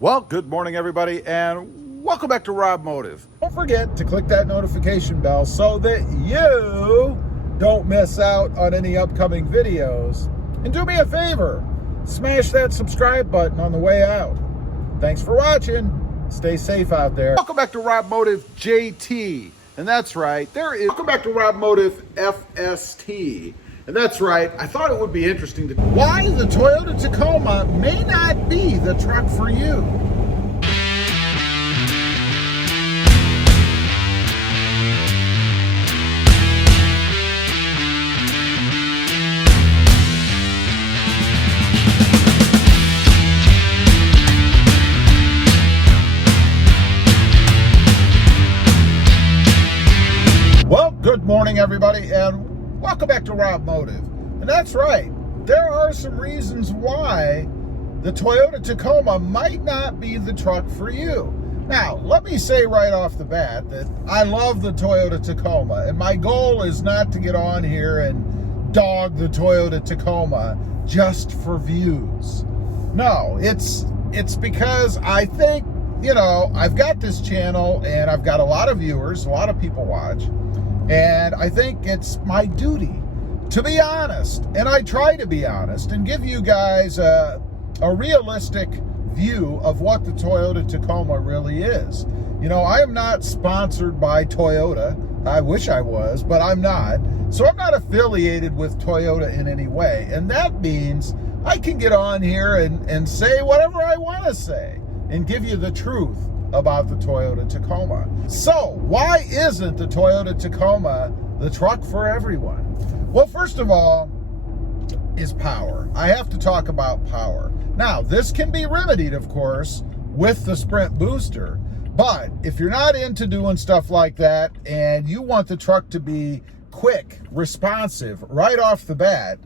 Well, good morning, everybody, and welcome back to Robmotive. Don't forget to click that notification bell so that you don't miss out on any upcoming videos. And do me a favor, smash that subscribe button on the way out. Thanks for watching. Stay safe out there. Welcome back to Robmotive JT. And that's right, welcome back to Robmotive FST. And that's right, I thought it would be interesting to why the Toyota Tacoma may not be the truck for you. Well, good morning, everybody, and welcome back to Robmotive. And that's right, there are some reasons why the Toyota Tacoma might not be the truck for you. Now, let me say right off the bat that I love the Toyota Tacoma, and my goal is not to get on here and dog the Toyota Tacoma just for views. No, it's because I think, you know, I've got this channel and I've got a lot of viewers, a lot of people watch, and I think it's my duty to be honest, and I try to be honest and give you guys a realistic view of what the Toyota Tacoma really is. You know, I am not sponsored by Toyota. I wish I was, but I'm not. So I'm not affiliated with Toyota in any way. And that means I can get on here and say whatever I want to say and give you the truth about the Toyota Tacoma. So why isn't the Toyota Tacoma the truck for everyone? Well, first of all, is power. I have to talk about power. Now, this can be remedied, of course, with the Sprint booster. But if you're not into doing stuff like that and you want the truck to be quick, responsive, right off the bat,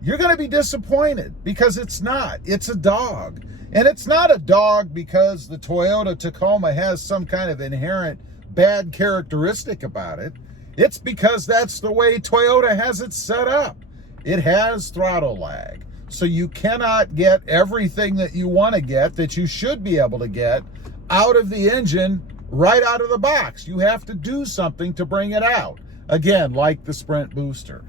you're going to be disappointed because it's not. It's a dog. And it's not a dog because the Toyota Tacoma has some kind of inherent bad characteristic about it. It's because that's the way Toyota has it set up. It has throttle lag. So you cannot get everything that you want to get, that you should be able to get, out of the engine right out of the box. You have to do something to bring it out. Again, like the Sprint booster.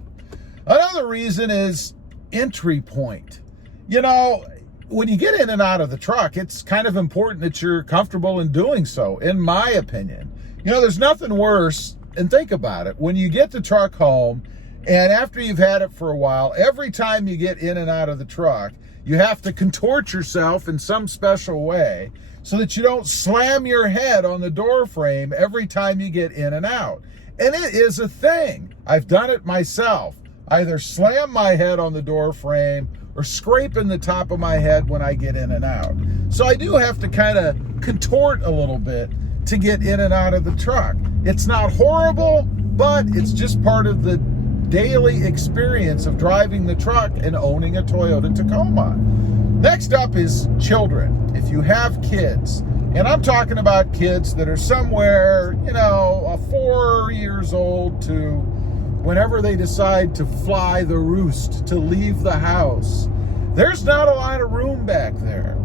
Another reason is entry point. You know, when you get in and out of the truck, it's kind of important that you're comfortable in doing so, in my opinion. You know, there's nothing worse. And think about it, when you get the truck home and after you've had it for a while, every time you get in and out of the truck, you have to contort yourself in some special way so that you don't slam your head on the door frame every time you get in and out. And it is a thing. I've done it myself. I either slam my head on the door frame or scraping the top of my head when I get in and out. So I do have to kind of contort a little bit to get in and out of the truck. It's not horrible, but it's just part of the daily experience of driving the truck and owning a Toyota Tacoma. Next up is children. If you have kids, and I'm talking about kids that are somewhere, you know, 4 years old to whenever they decide to fly the roost, to leave the house, there's not a lot of room back there.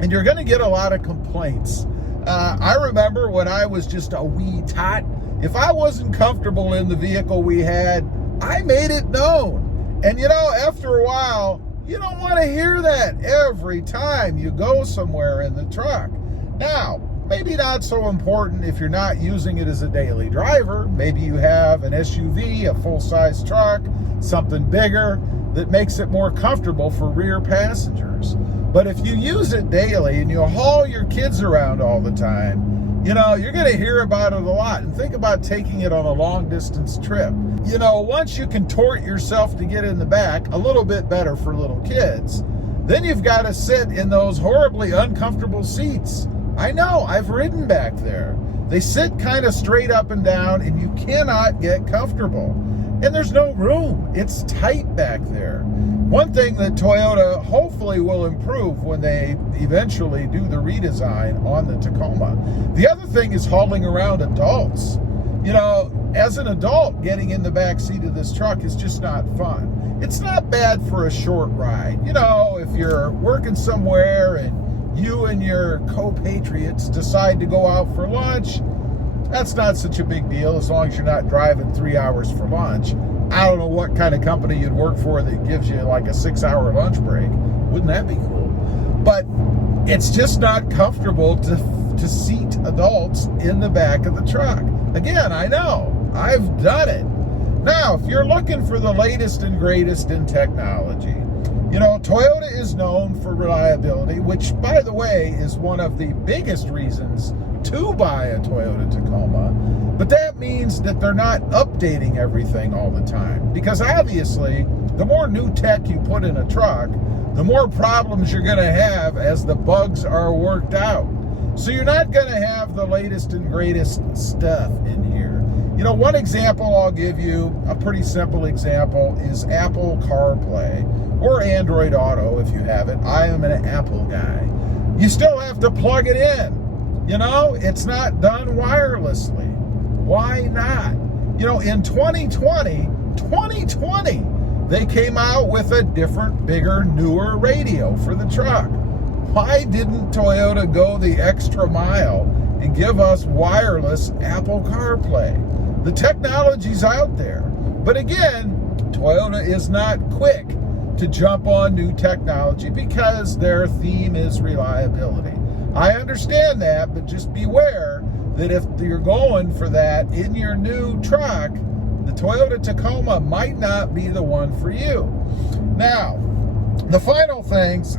And you're going to get a lot of complaints. I remember when I was just a wee tot, if I wasn't comfortable in the vehicle we had, I made it known. And you know, after a while, you don't want to hear that every time you go somewhere in the truck. Now, maybe not so important if you're not using it as a daily driver. Maybe you have an SUV, a full-size truck, something bigger that makes it more comfortable for rear passengers. But if you use it daily and you haul your kids around all the time, you know, you're going to hear about it a lot. And think about taking it on a long-distance trip. You know, once you contort yourself to get in the back, a little bit better for little kids, then you've got to sit in those horribly uncomfortable seats. I know, I've ridden back there. They sit kind of straight up and down, and you cannot get comfortable. And there's no room. It's tight back there. One thing that Toyota hopefully will improve when they eventually do the redesign on the Tacoma. The other thing is hauling around adults. You know, as an adult, getting in the back seat of this truck is just not fun. It's not bad for a short ride. You know, if you're working somewhere and you and your co-patriots decide to go out for lunch, that's not such a big deal as long as you're not driving 3 hours for lunch. I don't know what kind of company you'd work for that gives you like a 6-hour lunch break. Wouldn't that be cool? But it's just not comfortable to seat adults in the back of the truck. Again, I know, I've done it. Now, if you're looking for the latest and greatest in technology, you know, Toyota is known for reliability, which, by the way, is one of the biggest reasons to buy a Toyota Tacoma. But that means that they're not updating everything all the time. Because obviously, the more new tech you put in a truck, the more problems you're going to have as the bugs are worked out. So you're not going to have the latest and greatest stuff in here. You know, one example I'll give you, a pretty simple example, is Apple CarPlay or Android Auto if you have it. I am an Apple guy. You still have to plug it in. You know, it's not done wirelessly. Why not? You know, in 2020, they came out with a different, bigger, newer radio for the truck. Why didn't Toyota go the extra mile and give us wireless Apple CarPlay? The technology's out there. But again, Toyota is not quick to jump on new technology because their theme is reliability. I understand that, but just beware that if you're going for that in your new truck, the Toyota Tacoma might not be the one for you. Now, the final things,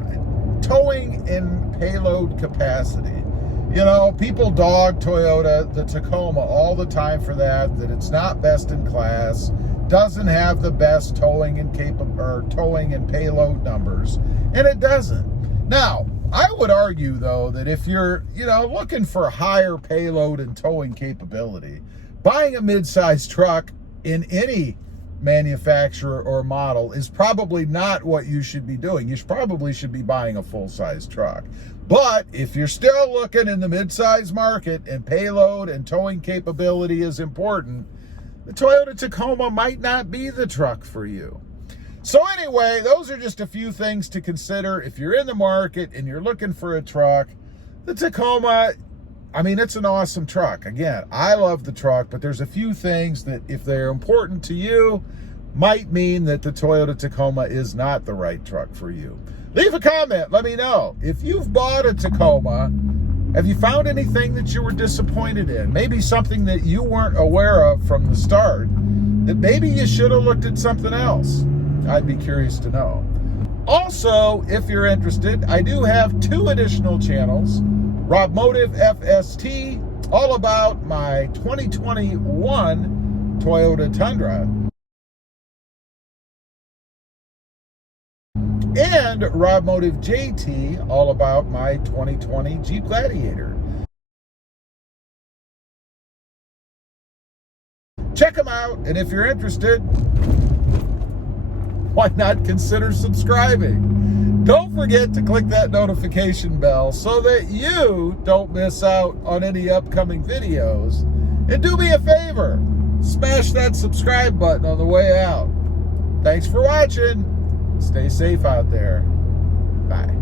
towing and payload capacity. You know, people dog Toyota, the Tacoma, all the time for that it's not best in class, doesn't have the best towing and payload numbers, and it doesn't. Now, I would argue, though, that if you're, you know, looking for higher payload and towing capability, buying a mid-sized truck in any manufacturer or model is probably not what you should be doing. You probably should be buying a full-size truck. But if you're still looking in the mid-size market and payload and towing capability is important, the Toyota Tacoma might not be the truck for you. So anyway, those are just a few things to consider. If you're in the market and you're looking for a truck, the Tacoma, I mean, it's an awesome truck. Again, I love the truck, but there's a few things that, if they're important to you, might mean that the Toyota Tacoma is not the right truck for you. Leave a comment. Let me know. If you've bought a Tacoma, have you found anything that you were disappointed in? Maybe something that you weren't aware of from the start, that maybe you should have looked at something else. I'd be curious to know. Also, if you're interested, I do have 2 additional channels. Robmotive FST, all about my 2021 Toyota Tundra. And Robmotive JT, all about my 2020 Jeep Gladiator. Check them out, and if you're interested, why not consider subscribing? Don't forget to click that notification bell so that you don't miss out on any upcoming videos. And do me a favor, smash that subscribe button on the way out. Thanks for watching. Stay safe out there. Bye.